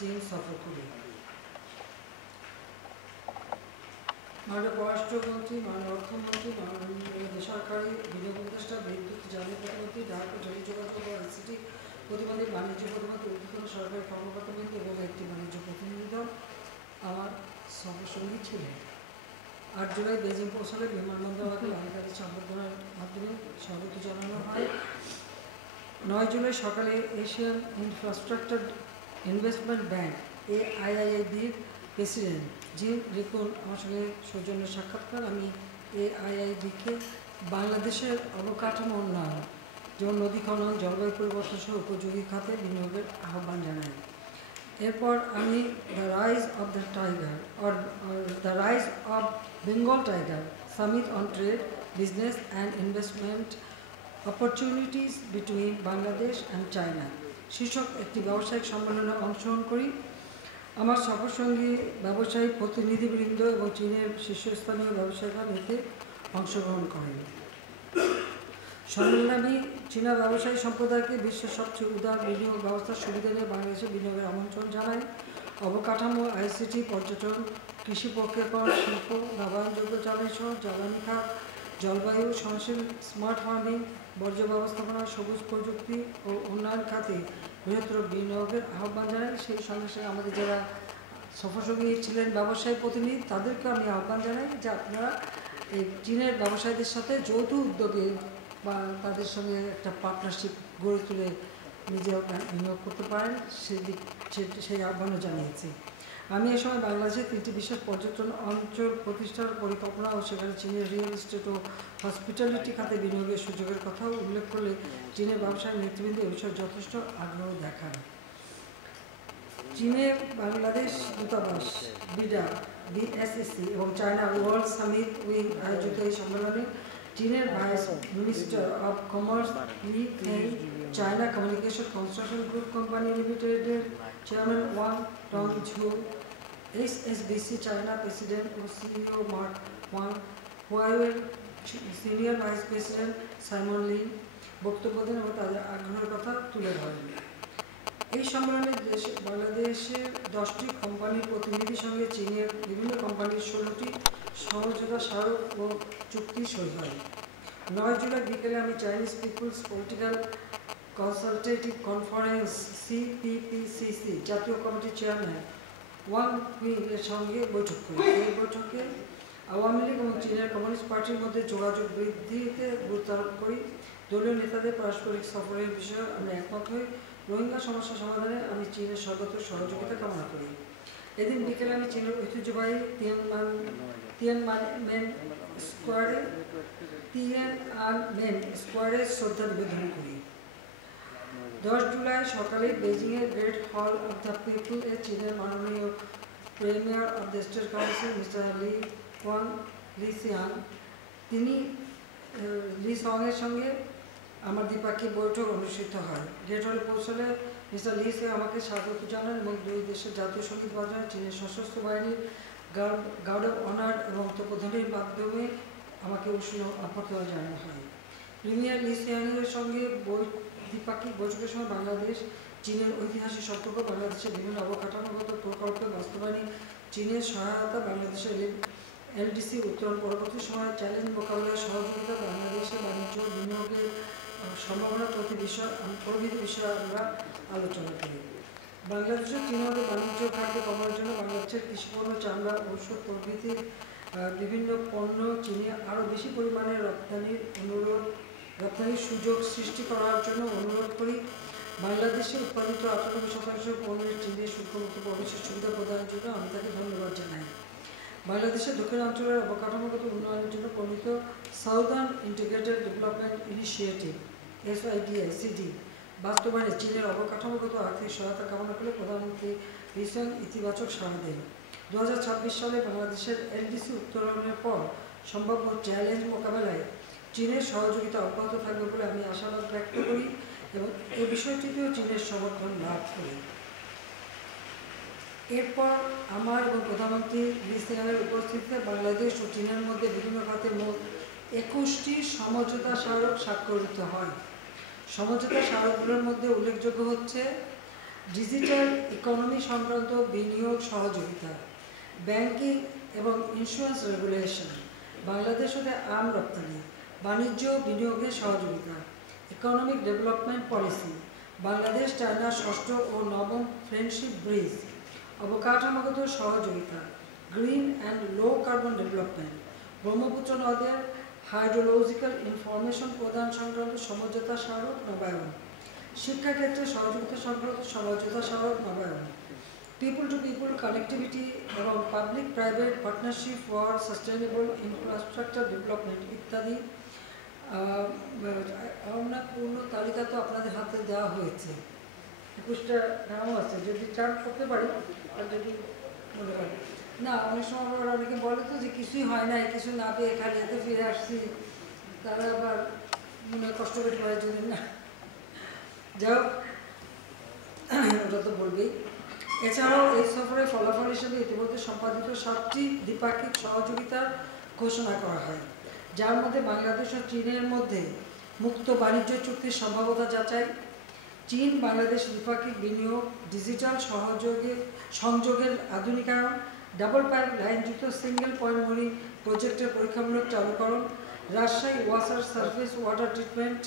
চীন সফর করি। মাননীয় পররাষ্ট্রমন্ত্রী, মাননীয় অর্থমন্ত্রী, মাননীয় বেসরকারি বিনিয়োগ উপদেষ্টা, বিদ্যুৎ জ্বালানি প্রতিমন্ত্রী, ডাক ও টেলিযোগাযোগ ও আইসিটি প্রতিমন্ত্রী, বাণিজ্য প্রতিমন্ত্রী, ঊর্ধ্বতন সরকারি কর্মকর্তাবৃন্দ এবং একটি বাণিজ্য প্রতিনিধি দল আমার সঙ্গী ছিলেন। 8 জুলাই বেজিং পৌঁছালে বিমানবন্দর আধিকারিক সম্বর্ধনার মাধ্যমে স্বাগত জানানো হয়। 9 জুলাই সকালে এশিয়ান ইনফ্রাস্ট্রাকচার ইনভেস্টমেন্ট ব্যাংক AIIB-র প্রেসিডেন্ট জিম রিকুন আমার সঙ্গে সৌজন্য সাক্ষাৎকার। আমি AIIB-কে বাংলাদেশের অবকাঠামো উন্নয়ন, যেমন নদী খনন, জলবায়ু পরিবর্তন সহ উপযোগী খাতে বিনিয়োগের আহ্বান জানাই। এরপর আমি the rise of the tiger or the rise of Bengal tiger summit on trade, business and investment opportunities between Bangladesh and China শীর্ষক একটি ব্যবসায়িক সম্মেলনে অংশগ্রহণ করি। আমার সফরসঙ্গী ব্যবসায়ী প্রতিনিধিবৃন্দ এবং চীনের শীর্ষস্থানীয় ব্যবসায়ীরা এতে অংশগ্রহণ করেন। সম্মেলনে আমি চীনা ব্যবসায়ী সম্প্রদায়কে বিশ্বের সবচেয়ে উদার বিনিয়োগ ব্যবস্থার সুবিধা নিয়ে বাংলাদেশে বিনিয়োগের আমন্ত্রণ জানাই। অবকাঠামো, ICT, পর্যটন, কৃষি প্রক্রিয়াকরণ, শিল্প, নবায়নযোগ্য জ্বালানি সহ জ্বালানি খাত, জলবায়ু সহনশীল, স্মার্ট ফার্মিং, বর্জ্য ব্যবস্থাপনা, সবুজ প্রযুক্তি ও উন্নয়ন খাতে বৃহত্তর বিনিয়োগের আহ্বান জানাই। সেই সঙ্গে সঙ্গে আমাদের যারা সফরসঙ্গী ছিলেন ব্যবসায়ী প্রতিনিধি, তাদেরকে আমি আহ্বান জানাই যে আপনারা এই চীনের ব্যবসায়ীদের সাথে যৌথ উদ্যোগে বা তাদের সঙ্গে একটা পার্টনারশিপ গড়ে তুলে নিজে বিনিয়োগ করতে পারেন, সেই আহ্বানও জানিয়েছি। আমি এ সময় বাংলাদেশের 3টি বিশেষ পর্যটন অঞ্চল প্রতিষ্ঠার পরিকল্পনা ও সেখানে চীনের রিয়েল এস্টেট ও হসপিটালিটি খাতে বিনিয়োগের সুযোগের কথাও উল্লেখ করলে চীনের ব্যবসায়ী নেতৃবৃন্দ এ বিষয়ে যথেষ্ট আগ্রহ দেখান। চীনের বাংলাদেশ দূতাবাস, বিডা, BSSC এবং চায়না ওয়ার্ল্ড সামিট উইং আয়োজিত এই সম্মেলনে চীনের vice minister of commerce Li Feng, China communication construction group company লিমিটেডের chairman Wang Tongzhu, HSBC China president ও CEO মার্ক ওয়াং, হুয়াওয়ের senior vice president Simon Lin বক্তব্য দেন এবং তাদের আগ্রহের কথা তুলে ধরেন। এই সম্মেলনে বাংলাদেশের 10টি কোম্পানির প্রতিনিধির সঙ্গে চীনের বিভিন্ন কোম্পানির 16টি সমঝোতা স্মারক ও চুক্তি সই হয়। 9 জুলাই বিকেলে আমি Chinese People's Political Consultative Conference CPPCC জাতীয় কমিটির চেয়ারম্যান ওয়াং হুইং এর সঙ্গে বৈঠক করি। এই বৈঠকে আওয়ামী লীগ এবং চীনের কমিউনিস্ট পার্টির মধ্যে যোগাযোগ বৃদ্ধিতে গুরুত্ব আরোপ করি। দলীয় নেতাদের পারস্পরিক সফরের বিষয়ে আমরা একমত হই। রোহিঙ্গা সমস্যা সমাধানে আমি চীনের সর্বত্র সহযোগিতা কামনা করি। এদিন বিকেলে আমি চীনের ঐতিহ্যবাহী তিয়ানমেন স্কোয়ারে শ্রদ্ধা নিবেদন করি। 10 জুলাই সকালে বেজিংয়ের গ্রেট হল অব দ্য পিপল এ চীনের মাননীয় premier of the state council mister Lee Siang, তিনি লি সংয়ের সঙ্গে আমার দ্বিপাক্ষিক বৈঠক অনুষ্ঠিত হয়। গ্রেট হলে পৌঁছলে মিস্টার লি সিয়াং আমাকে স্বাগত জানান এবং দুই দেশের জাতীয় সঙ্গীত বাজান, চীনের সশস্ত্র বাহিনীর গার্ড অফ অনার এবং তোপধ্বনির মাধ্যমে আমাকে উষ্ণ অভ্যর্থনা জানানো হয়। প্রিমিয়ার লি সিয়াংয়ের সঙ্গে দ্বিপাক্ষিক বৈঠকের সময় বাংলাদেশ চীনের ঐতিহাসিক সম্পর্ক, বাংলাদেশের বিভিন্ন অবকাঠামোগত প্রকল্পের বাস্তবায়নে চীনের সহায়তা, বাংলাদেশের LDC উত্তরণ পরবর্তী সময়ে চ্যালেঞ্জ মোকাবিলায় সহযোগিতা, বাংলাদেশের বাণিজ্য বিনিয়োগের সম্ভাবনা প্রভৃতি বিষয়ে আমরা আলোচনা করি। বাংলাদেশের চীনের বাণিজ্য খাতে কমার জন্য বাংলাদেশের কৃষিপণ্য, চামড়া, ঔষধ প্রভৃতির বিভিন্ন পণ্য চীনে আরও বেশি পরিমাণে রপ্তানির সুযোগ সৃষ্টি করার জন্য অনুরোধ করি। বাংলাদেশে উৎপাদিত 98% পণ্যের চীনের শুল্কমুক্ত প্রবেশের সুবিধা প্রদানের জন্য আমি তাকে ধন্যবাদ জানাই। বাংলাদেশের দক্ষিণাঞ্চলের অবকাঠামোগত উন্নয়নের জন্য প্রণীত southern integrated development initiative SIDICD বাস্তবায়নে চীনের অবকাঠামোগত আর্থিক সহায়তা কামনা করে প্রধানমন্ত্রী লি সিয়াং ইতিবাচক সাড়া দেন। 2026 সালে বাংলাদেশের LDC উত্তরণের পর সম্ভাব্য চ্যালেঞ্জ মোকাবেলায় চীনের সহযোগিতা অব্যাহত থাকবে বলে আমি আশাবাদ ব্যক্ত করি এবং এই বিষয়টিতেও চীনের সমর্থন লাভ করি। এরপর আমার এবং প্রধানমন্ত্রী লি সিয়াংয়ের উপস্থিতিতে বাংলাদেশ ও চীনের মধ্যে বিভিন্ন খাতে মোট 21টি সমঝোতা স্মারক স্বাক্ষরিত হয়। সমঝোতা স্মারকগুলোর মধ্যে উল্লেখযোগ্য হচ্ছে ডিজিটাল ইকোনমি সংক্রান্ত বিনিয়োগ সহযোগিতা, ব্যাংকিং এবং ইন্স্যুরেন্স রেগুলেশন, বাংলাদেশ হতে আম রপ্তানি, বাণিজ্য বিনিয়োগের সহযোগিতা, economic development policy, Bangladesh China ষষ্ঠ ও নবম ফ্রেন্ডশিপ ব্রিজ, অবকাঠামোগত সহযোগিতা, green and low carbon development, Brahmaputra নদের হাইড্রোলজিক্যাল ইনফরমেশন প্রদান সংক্রান্ত সমঝোতা স্মারক নবায়ন, শিক্ষাক্ষেত্রে সহযোগিতা সংক্রান্ত সমঝোতা স্মারক নবায়ন, পিপল টু পিপল কানেক্টিভিটি এবং public private partnership for sustainable infrastructure development ইত্যাদি। আমার পূর্ণ তালিকা তো আপনাদের হাতে দেওয়া হয়েছে, 21টা নামও আছে, যদি চার্ট করতে পারি আর যদি মনে করেন না। অনেক সময় আবার অনেকে বলে তো যে কিছুই হয় নাই, কিছু না পেয়ে খালি হাতে ফিরে আসছি, তারা আবার মনে কষ্ট করে পারে যদি না যাও, ওটা তো বলবেই। এছাড়াও এই সফরের ফলাফল হিসেবে ইতিমধ্যে সম্পাদিত 7টি দ্বিপাক্ষিক সহযোগিতার ঘোষণা করা হয়, যার মধ্যে বাংলাদেশ ও চীনের মধ্যে মুক্ত বাণিজ্য চুক্তির সম্ভাব্যতা যাচাই, চীন বাংলাদেশ দ্বিপাক্ষিক বিনিয়োগ, ডিজিটাল সংযোগের আধুনিকায়ন, ডাবল পাইপ লাইনযুক্ত সিঙ্গেল পয়েন্ট মনি প্রজেক্টের পরীক্ষামূলক চালুকরণ, রাজশাহী ওয়াসার সার্ফেস ওয়াটার ট্রিটমেন্ট,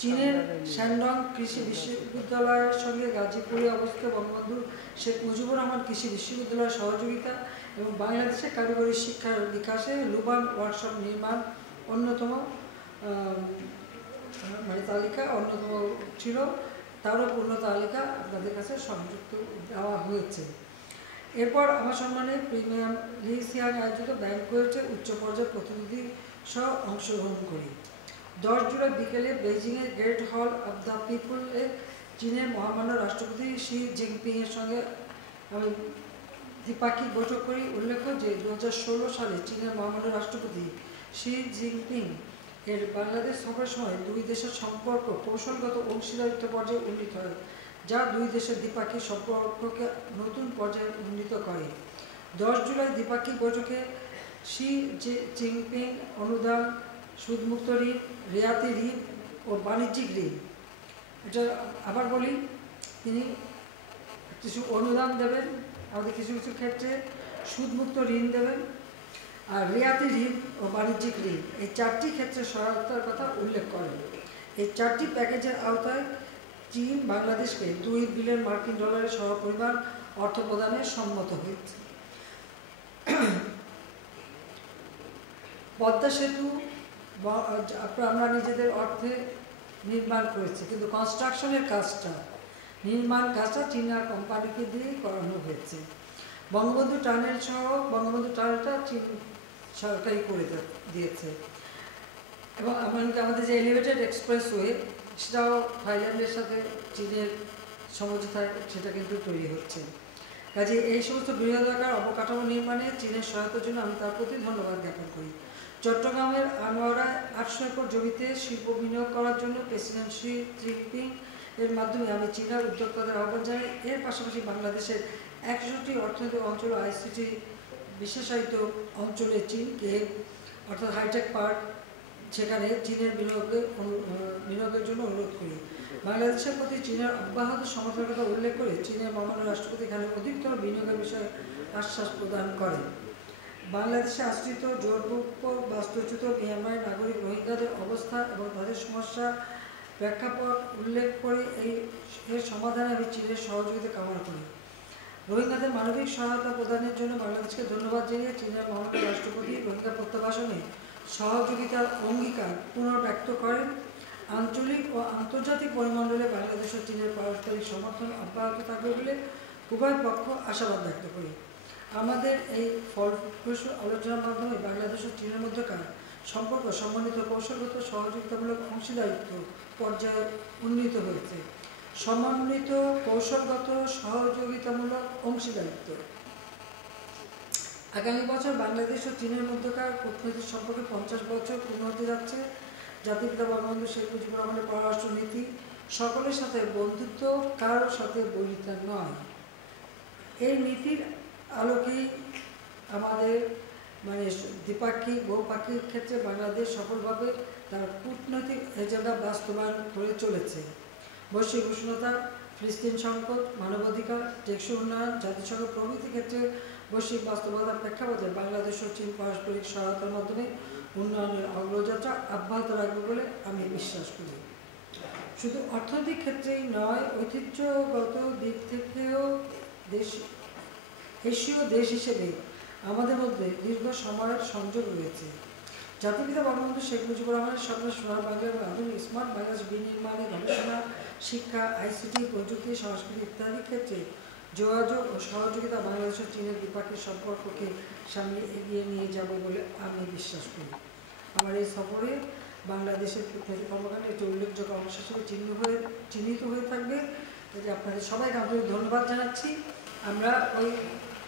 চীনের শ্যানডং কৃষি বিশ্ববিদ্যালয়ের সঙ্গে গাজীপুরে অবস্থিত বঙ্গবন্ধু শেখ মুজিবুর রহমান কৃষি বিশ্ববিদ্যালয়ের সহযোগিতা এবং বাংলাদেশের কারিগরি শিক্ষার বিকাশে লুবান ওয়ার্কশপ নির্মাণ অন্যতম তালিকা অন্যতম ছিল, তারও পূর্ণ তালিকা আপনাদের কাছে সংযুক্ত দেওয়া হয়েছে। এরপর আমার সম্মানে প্রিমিয়াম লি সিয়াং আয়োজিত ব্যাংকোয়েটে উচ্চ পর্যায়ের প্রতিনিধি সহ অংশগ্রহণ করি। 10 জুলাই বিকেলে বেইজিংয়ের গ্রেট হল অব দ্য পিপলে চীনের মহামান্য রাষ্ট্রপতি শি জিনপিংয়ের সঙ্গে আমি দ্বিপাক্ষিক বৈঠক করি। উল্লেখ্য যে 2016 সালে চীনের মহামান্য রাষ্ট্রপতি শি জিনপিং এর বাংলাদেশ সফরের সময় দুই দেশের সম্পর্ক কৌশলগত অংশীদারিত্ব পর্যায়ে উন্নীত হয়, যা দুই দেশের দ্বিপাক্ষিক সম্পর্ককে নতুন পর্যায়ে উন্নীত করে। 10 জুলাই দ্বিপাক্ষিক বৈঠকে শি জিনপিং অনুদান, সুদমুক্ত ঋণ, রেয়াতি ঋণ ও বাণিজ্যিক ঋণ, এটা আবার বলি, তিনি কিছু অনুদান দেবেন, আমাদের কিছু কিছু ক্ষেত্রে সুদমুক্ত ঋণ দেবেন, আর রেয়াতি ঋণ ও বাণিজ্যিক ঋণ, এই 4টি ক্ষেত্রে সহায়তার কথা উল্লেখ করেন। এই 4টি প্যাকেজের আওতায় চীন বাংলাদেশকে $2 বিলিয়ন মার্কিন ডলারের সহপরিমাণ অর্থ প্রদানে সম্মত হয়েছে। পদ্মা সেতু আমরা নিজেদের অর্থে নির্মাণ করেছি, কিন্তু কনস্ট্রাকশনের কাজটা, নির্মাণ কাজটা চীনা কোম্পানিকে দিয়েই করানো হয়েছে। বঙ্গবন্ধু টানেল সহ বঙ্গবন্ধু টানেলটা চীন সরকারই করে দিয়েছে, এবং আমাদের যে এলিভেটেড এক্সপ্রেসওয়ে সেটাও থাইল্যান্ডের সাথে চীনের সমঝোতায় সেটা কিন্তু তৈরি হচ্ছে। কাজে এই সমস্ত বৃহদাকার অবকাঠামো নির্মাণে চীনের সহায়তার জন্য আমি তার প্রতি ধন্যবাদ জ্ঞাপন করি। চট্টগ্রামের আনোয়ারায় 800 একর জমিতে শিল্প বিনিয়োগ করার জন্য প্রেসিডেন্ট শি জিনপিং এর মাধ্যমে আমি চীনের উদ্যোক্তাদের আহ্বান জানাই। এর পাশাপাশি বাংলাদেশের 100টি অর্থনৈতিক অঞ্চল আইসিটি বিশেষায়িত অঞ্চলে চীনকে অর্থাৎ হাইটেক পার্ক, সেখানে চীনের বিনিয়োগের জন্য অনুরোধ করি। বাংলাদেশের প্রতি চীনের অব্যাহত সমর্থনের কথা উল্লেখ করে চীনের মহামান্য রাষ্ট্রপতি এখানে অধিকতর বিনিয়োগের বিষয়ে আশ্বাস প্রদান করেন। বাংলাদেশে আশ্রিত জোরপূর্বক বাস্তুচ্যুত মিয়ানমারের নাগরিক রোহিঙ্গাদের অবস্থা এবং তাদের সমস্যার প্রেক্ষাপট উল্লেখ করে এর সমাধানে আমি চীনের সহযোগিতা কামনা করি। রোহিঙ্গাদের মানবিক সহায়তা প্রদানের জন্য বাংলাদেশকে ধন্যবাদ জানিয়ে চীনের মহামান্য রাষ্ট্রপতি রোহিঙ্গা প্রত্যাবাসনে সহযোগিতার অঙ্গীকার পুনর্ব্যক্ত করেন। আঞ্চলিক ও আন্তর্জাতিক পরিমণ্ডলে বাংলাদেশ ও চীনের পারস্পরিক সমর্থন অব্যাহত থাকবে বলে উভয় পক্ষ আশাবাদ ব্যক্ত করি। আমাদের এই ফলপ্রসূ আলোচনার মাধ্যমে বাংলাদেশ ও চীনের মধ্যকার সম্পর্ক সমন্বিত কৌশলগত সহযোগিতামূলক অংশীদারিত্ব পর্যায়ে উন্নীত হয়েছে। সমন্বিত কৌশলগত সহযোগিতামূলক অংশীদারিত্ব আগামী বছর বাংলাদেশ ও চীনের মধ্যকার কূটনৈতিক সম্পর্কে 50 বছর পূর্ণ হতে যাচ্ছে। জাতিপিতা বঙ্গবন্ধু শেখ মুজিবুর রহমানের পররাষ্ট্র নীতি সকলের সাথে বন্ধুত্ব, কারোর সাথে বৈরিতা নয়, এই নীতির আলোকেই আমাদের দ্বিপাক্ষিক বহুপাক্ষিক ক্ষেত্রে বাংলাদেশ সফলভাবে তার কূটনৈতিক এজেন্ডা বাস্তবায়ন করে চলেছে। বৈশ্বিক উষ্ণতা, ফিলিস্তিন সংকট, মানবাধিকার, টেকসই উন্নয়ন, জাতিসংঘ প্রভৃতি ক্ষেত্রে বৈশ্বিক বাস্তবতার প্রেক্ষাপটে বাংলাদেশ ও চীন পারস্পরিক সহায়তার মাধ্যমে উন্নয়নের অগ্রযাত্রা অব্যাহত রাখবে বলে আমি বিশ্বাস করি। শুধু অর্থনৈতিক ক্ষেত্রেই নয়, ঐতিহ্যগত দিক থেকেও এশীয় দেশ হিসেবে আমাদের মধ্যে দীর্ঘ সময়ের সংযোগ রয়েছে। জাতিপিতা বঙ্গবন্ধু শেখ মুজিবুর রহমানের স্বপ্ন সোনার বাংলা এবং আধুনিক স্মার্ট বাংলাদেশ বিনির্মাণে গবেষণা, শিক্ষা, আইসিটি, প্রযুক্তি, সংস্কৃতি ইত্যাদি ক্ষেত্রে যোগাযোগ ও সহযোগিতা বাংলাদেশ ও চীনের দ্বিপাক্ষিক সম্পর্ককে সামনে এগিয়ে নিয়ে যাবে বলে আমি বিশ্বাস করি। আমার এই সফরে বাংলাদেশের কূটনৈতিক কর্মকাণ্ডে একটি উল্লেখযোগ্য অংশ হিসেবে চিহ্নিত হয়ে থাকবে। যে আপনাদের সবাইকে আন্তরিক ধন্যবাদ জানাচ্ছি। আমরা ওই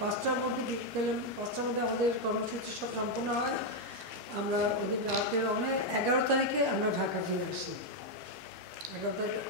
5টার মধ্যে বিকেল 5টার মধ্যে আমাদের কর্মসূচি সব সম্পন্ন হয়। আমরা ওই দিন রাতের 11 তারিখে আমরা ঢাকা চলে আসি। 11 তারিখে